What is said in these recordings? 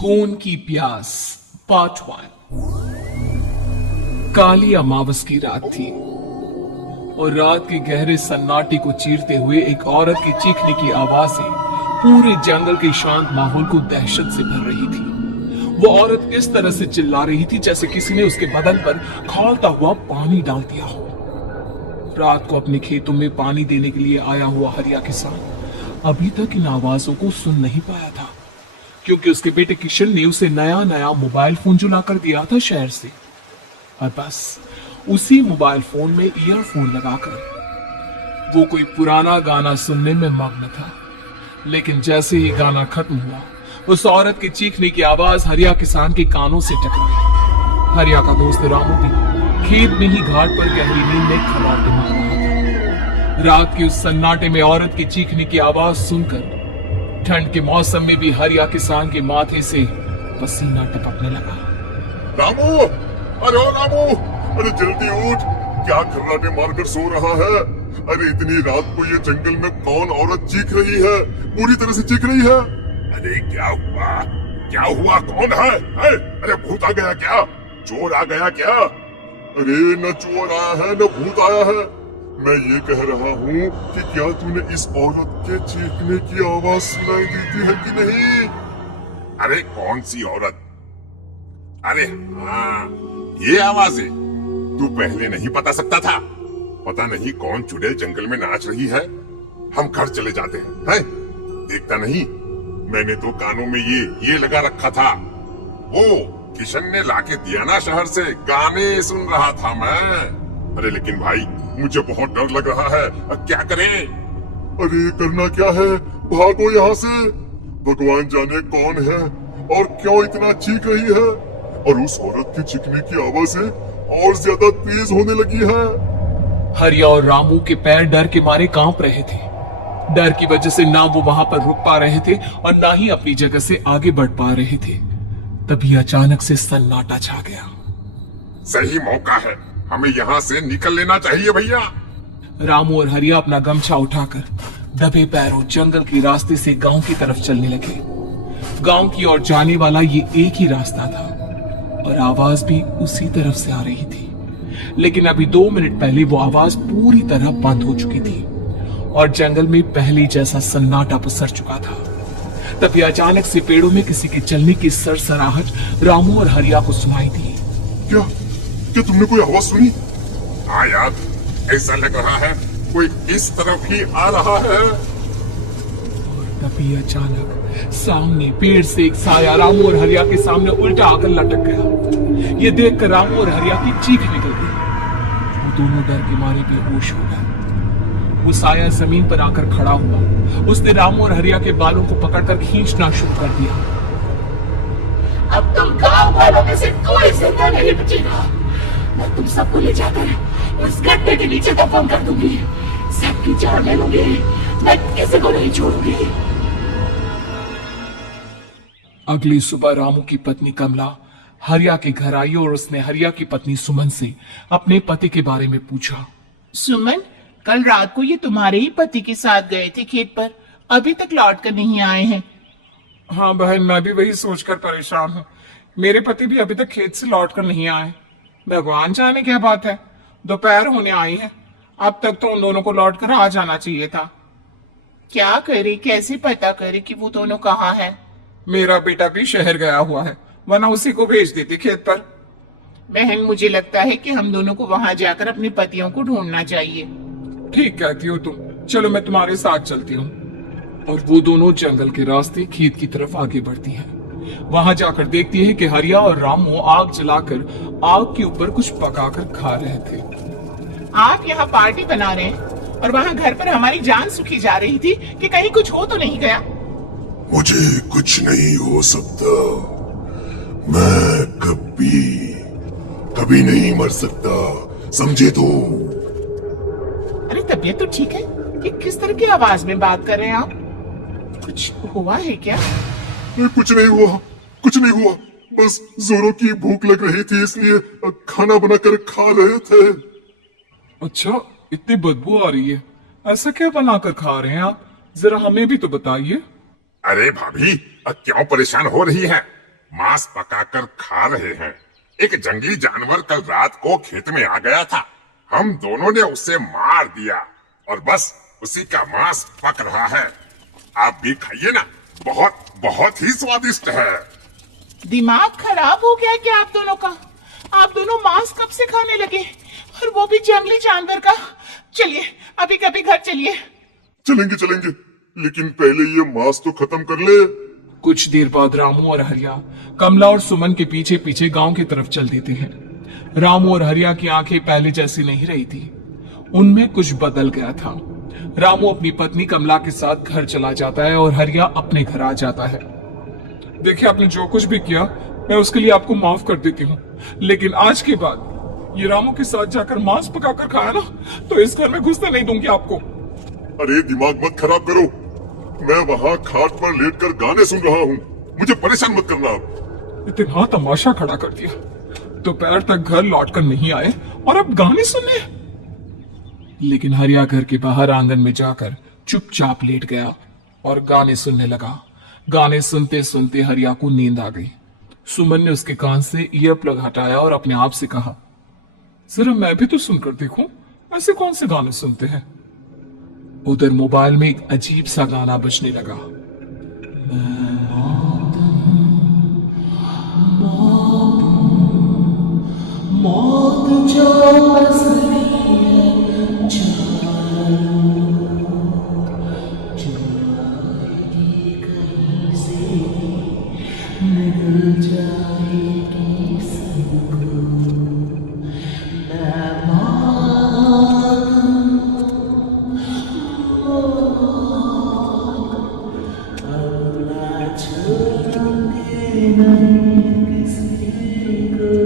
खून की प्यास पार्ट 1। काली अमावस की रात थी और रात के गहरे सन्नाटे को चीरते हुए एक औरत के चीखने की आवाजें पूरे जंगल के शांत माहौल को दहशत से भर रही थी। वो औरत इस तरह से चिल्ला रही थी जैसे किसी ने उसके बदन पर खौलता हुआ पानी डाल दिया हो। रात को अपने खेतों में पानी देने के लिए आया हुआ हरिया किसान अभी तक इन आवाजों को सुन नहीं पाया था, क्योंकि उसके बेटे किशन ने उसे नया नया मोबाइल फोन जो लाकर दिया था शहर से, और बस उसी मोबाइल फोन में ईयरफोन लगाकर वो कोई पुराना गाना सुनने में मग्न था। लेकिन जैसे ही गाना खत्म हुआ, उस औरत के चीखने की आवाज हरिया किसान के कानों से टकराई। हरिया का दोस्त रामू भी खेत में ही घाट पर गहरी नींद में खराटे मार रहा था। रात के उस सन्नाटे में औरत की चीखने की आवाज सुनकर ठंड के मौसम में भी हरिया किसान के माथे से पसीना टपकने लगा। रामू, अरे ओ रामू, अरे जल्दी उठ, क्या खर्राटे मारकर सो रहा है? अरे इतनी रात को ये जंगल में कौन औरत चीख रही है? पूरी तरह से चीख रही है। अरे क्या हुआ? क्या हुआ? कौन है? अरे भूत आ गया क्या? चोर आ गया क्या? अरे न चोर आया है न भूत आया है। मैं ये कह रहा हूँ कि क्या तूने इस औरत के चीखने की आवाज सुनाई देती है कि नहीं? अरे कौन सी औरत? अरे हाँ, ये आवाजें तू पहले नहीं बता सकता था? पता नहीं कौन चुड़ैल जंगल में नाच रही है। हम घर चले जाते हैं। देखता नहीं, मैंने तो कानों में ये लगा रखा था। वो किशन ने लाके दिया ना शहर से, गाने सुन रहा था मैं। अरे लेकिन भाई, मुझे बहुत डर लग रहा है। अब क्या करें? अरे करना क्या है, भागो यहाँ से। भगवान जाने कौन है और क्यों इतना चीख रही है, और उस औरत की चीखने की आवाजें और ज्यादा तेज होने लगी है। हरिया और रामू के पैर डर के मारे कांप रहे थे। डर की वजह से ना वो वहां पर रुक पा रहे थे और ना ही अपनी जगह से आगे बढ़ पा रहे थे। तभी अचानक से सन्नाटा छा गया। सही मौका है, हमें यहाँ से निकल लेना चाहिए भैया। रामू और हरिया अपना गमछा उठाकर दबे पैरों जंगल के रास्ते से गांव की तरफ चलने लगे। गांव की ओर जाने वाला ये एक ही रास्ता था और आवाज भी उसी तरफ से आ रही थी। लेकिन अभी 2 मिनट पहले वो आवाज पूरी तरह बंद हो चुकी थी और जंगल में पहले जैसा सन्नाटा पसर चुका था। तभी अचानक से पेड़ों में किसी के चलने की सरसराहट रामू और हरिया को सुनाई दी। क्या क्या तुमने कोई आवाज सुनी? हाँ यार, ऐसा लग रहा है कोई इस तरफ ही आ रहा है। और तभी अचानक सामने पेड़ से एक साया रामू और हरिया के सामने उल्टा आकर लटक गया। ये देखकर रामू और हरिया की चीख निकल गई। वो दोनों डर के मारे बेहोश हो गए। वो साया जमीन पर आकर खड़ा हुआ। उसने रामू और हरिया के बालों को पकड़कर खींचना शुरू कर दिया। अब तुम गांव वालों में से कोई जिंदा नहीं बचेगा। मैं तुम सबको ले जाकर उस गड्ढे के नीचे दफन कर दूंगी। सबकी जान ले लूंगी, मैं किसी को नहीं छोड़ूंगी। अगली सुबह रामू की पत्नी कमला हरिया के घर आई और उसने हरिया की पत्नी सुमन से अपने पति के बारे में पूछा। सुमन, कल रात को ये तुम्हारे ही पति के साथ गए थे खेत पर, अभी तक लौट कर नहीं आए हैं। हाँ बहन, मैं भी वही सोचकर परेशान हूँ। मेरे पति भी अभी तक खेत से लौट कर नहीं आए। भगवान जाने क्या बात है, दोपहर होने आई है। अब तक तो उन दोनों को लौट कर आ जाना चाहिए था। क्या करे, कैसे पता करे कि वो दोनों कहाँ हैं? मेरा बेटा भी शहर गया हुआ है, वरना उसी को भेज देती खेत पर। बहन, मुझे लगता है कि हम दोनों को वहां जाकर अपने पतियों को ढूंढना चाहिए। ठीक कहती हो तुम, चलो मैं तुम्हारे साथ चलती हूँ। और वो दोनों जंगल के रास्ते खेत की तरफ आगे बढ़ती हैं। वहां जाकर देखती है कि हरिया और रामू आग जलाकर आग के ऊपर कुछ पकाकर खा रहे थे। आप यहाँ पार्टी बना रहे हैं और वहाँ घर पर हमारी जान सुखी जा रही थी कि कहीं कुछ हो तो नहीं गया? मुझे कुछ नहीं हो सकता। मैं कभी नहीं मर सकता, समझे तो? अरे तबीयत तो ठीक है, ये किस तरह की आवाज में बात कर रहे हैं आप? कुछ हुआ है क्या? कुछ नहीं हुआ, कुछ नहीं हुआ। बस जोरों की भूख लग रही थी, इसलिए खाना बनाकर खा रहे थे। अच्छा, इतनी बदबू आ रही है, ऐसा क्या बनाकर खा रहे हैं आप? जरा हमें भी तो बताइए। अरे भाभी, क्यों परेशान हो रही है? मांस पकाकर खा रहे हैं। एक जंगली जानवर कल रात को खेत में आ गया था। हम दोनों ने उसे मार दिया और बस उसी का मांस पक रहा है। आप भी खाइए ना, बहुत बहुत ही स्वादिष्ट है। दिमाग खराब हो गया क्या आप दोनों का? आप दोनों मांस कब से खाने लगे, और वो भी जंगली जानवर का? चलिए अभी कभी घर चलिए। चलेंगे चलेंगे, लेकिन पहले ये मांस तो खत्म कर ले। कुछ देर बाद रामू और हरिया कमला और सुमन के पीछे पीछे गांव की तरफ चल देते हैं। रामू और हरिया की आंखें पहले जैसी नहीं रही थी, उनमें कुछ बदल गया था। रामू अपनी पत्नी कमला के साथ घर चला जाता है और हरिया अपने घर आ जाता है। देखिए, आपने जो कुछ भी किया मैं उसके लिए आपको माफ कर देती हूँ, लेकिन आज के बाद ये रामू के साथ जाकर मांस पकाकर खाया ना, तो इस घर में घुसने नहीं दूंगी आपको। अरे दिमाग मत खराब करो, मैं वहाँ खाट पर लेटकर गाने सुन रहा हूँ, मुझे परेशान मत करना आप। इतना तमाशा खड़ा कर दिया, दोपहर तक घर लौटकर नहीं आए और अब गाने सुनने। लेकिन हरिया घर के बाहर आंगन में जाकर चुपचाप लेट गया और गाने सुनने लगा। गाने सुनते सुनते हरिया को नींद आ गई। सुमन ने उसके कान से ईयर प्लग हटाया और अपने आप से कहा, जरा मैं भी तो सुनकर देखूं, ऐसे कौन से गाने सुनते हैं। उधर मोबाइल में एक अजीब सा गाना बजने लगा। मौत जो असली है, जाएगी कहीं से, मिल जाएगी सबको। मैं छोड़ूंगी नहीं किसी को।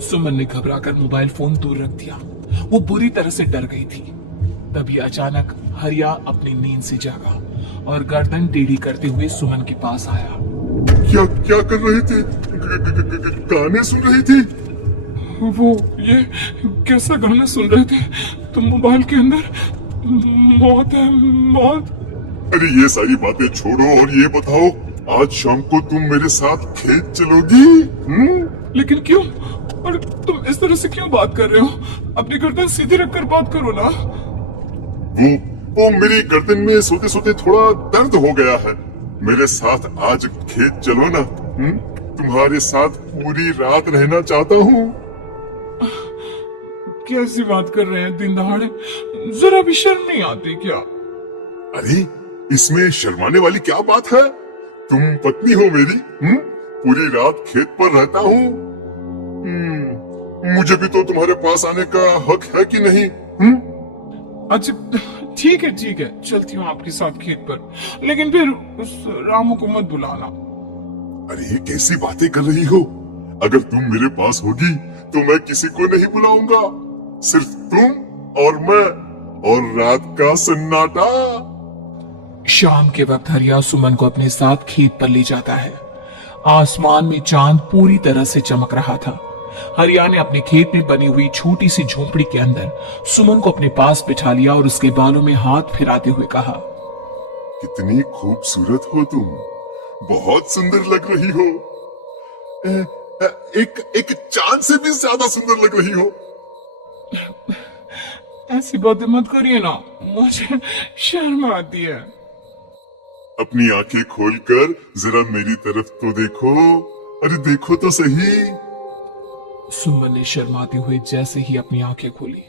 सुमन ने घबराकर मोबाइल फोन दूर रख दिया। वो बुरी तरह से डर गई थी। तभी अचानक हरिया अपनी नींद से जागा और गर्दन टेढ़ी करते हुए सुमन के पास आया। क्या क्या कर रही थी? गाने सुन रही थी? वो ये कैसा गाना सुन रहे थे तुम मोबाइल के अंदर? मौत है, मौत। अरे ये सारी बातें छोड़ो और ये बताओ, आज शाम को तुम मेरे साथ खेत चलोगी? लेकिन क्यों? और तुम इस तरह से क्यों बात कर रहे हो? अपनी गर्दन सीधी रखकर बात करो ना। वो मेरी गर्दन में सोते सोते थोड़ा दर्द हो गया है। मेरे साथ आज खेत चलो ना। तुम्हारे साथ पूरी रात रहना चाहता हूँ। कैसी बात कर रहे हैं दिन दहाड़े? जरा भी शर्म नहीं आती क्या? अरे इसमें शर्माने वाली क्या बात है? तुम पत्नी हो मेरी। पूरी रात खेत पर रहता हूँ। मुझे भी तो तुम्हारे पास आने का हक है कि नहीं? अच्छा ठीक है, चलती हूँ आपके साथ खेत पर, लेकिन फिर उस रामू को मत बुलाना। अरे कैसी बातें कर रही हो? अगर तुम मेरे पास होगी तो मैं किसी को नहीं बुलाऊंगा, सिर्फ तुम और मैं और रात का सन्नाटा। शाम के वक्त हरिया सुमन को अपने साथ खेत पर ले जाता है। आसमान में चांद पूरी तरह से चमक रहा था। हरिया ने अपने खेत में बनी हुई छोटी सी झोंपड़ी के अंदर सुमन को अपने पास बिठा लिया और उसके बालों में हाथ फिराते हुए कहा, कितनी खूबसूरत हो तुम, बहुत सुंदर लग रही हो। एक चांद से भी ज्यादा सुंदर लग रही हो। ऐसी बातें मत करिए ना, मुझे शर्म आती है। अपनी आंखें खोलकर जरा मेरी तरफ तो देखो। अरे देखो तो सही। सुमन ने शर्माते हुए जैसे ही अपनी आंखें खोली,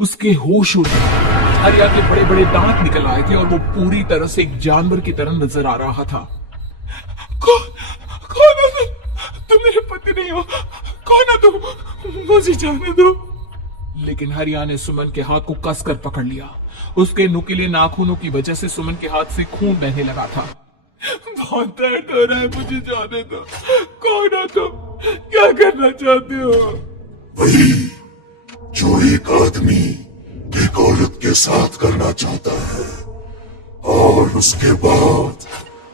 उसके होश उड़ गए। हरिया के बड़े बड़े दांत निकल आए थे और वो पूरी तरह से एक जानवर की तरह नजर आ रहा था। कौन हो तुम? मेरे पति नहीं हो। कौन हो तुम? मुझे जाने दो। लेकिन हरिया ने सुमन के हाथ को कसकर पकड़ लिया। उसके नुकीले नाखूनों की वजह से सुमन के हाथ से खून बहने लगा था। बहुत दर्द हो रहा है, मुझे जाने दो। कौन हो तुम? क्या करना चाहते हो? वही जो एक आदमी एक औरत के साथ करना चाहता है, और उसके बाद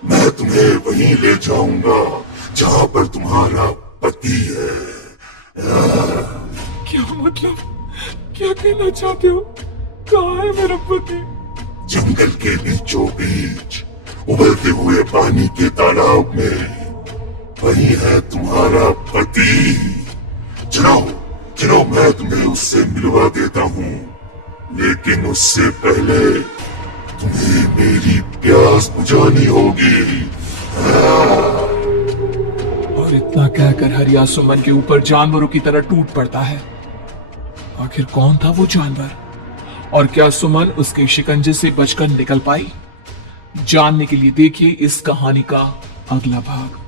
मैं तुम्हें वहीं ले जाऊंगा जहां पर तुम्हारा पति है। क्या मतलब? क्या कहना चाहते हो? कहाँ है मेरा पति? जंगल के बीचों बीच उबलते हुए पानी के तालाब में वही है तुम्हारा पति। चलो चलो, मैं तुम्हें उससे मिलवा देता हूँ, लेकिन उससे पहले तुम्हें मेरी प्यास बुझानी होगी। और इतना कहकर हरिया सुमन के ऊपर जानवरों की तरह टूट पड़ता है। आखिर कौन था वो जानवर, और क्या सुमन उसके शिकंजे से बचकर निकल पाई? जानने के लिए देखिए इस कहानी का अगला भाग।